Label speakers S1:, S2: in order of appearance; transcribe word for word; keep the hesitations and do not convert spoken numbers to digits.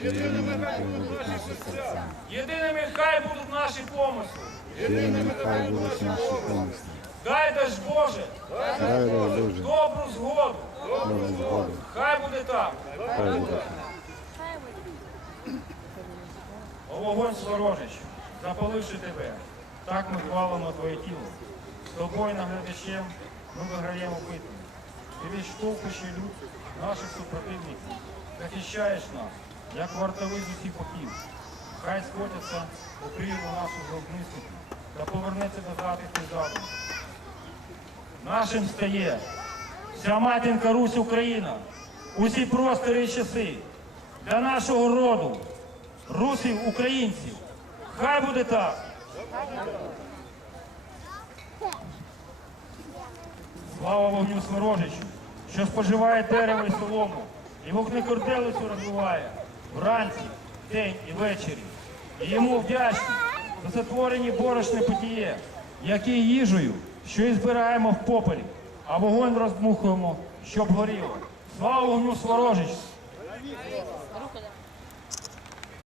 S1: Єдиними хай будуть наші серця.
S2: Єдиними хай будуть наші помисли.
S1: Єдиними хай будуть наші помисли.
S2: Дай дасть Боже
S1: Дай Боже,
S2: добру згоду.
S1: добру згоду.
S2: Хай буде так.
S1: Хай буде так.
S2: О вогонь сворожич, запаливши тебе, так ми хвалимо твоє тіло. З тобою наглядачем ми виграємо битву. Ти відштовхуєш люд наших супротивників, захищаєш нас, як вартовий з усіх боків. Хай скотяться у крилу нашу зловмисників та повернеться до затиху задуму. Нашим стає вся матінка Русь Україна, усі простори і часи для нашого роду, русів, українців. Хай буде так. Слава вогню Сморожичу, що споживає дерево і солому, і вогнекорделицю розвиває вранці, день і ввечері. І йому вдячні за сотворені борошне питіє, яке їжею, що і збираємо в попелі, а вогонь роздмухуємо, щоб горіло. Слава вогню Сморожичу!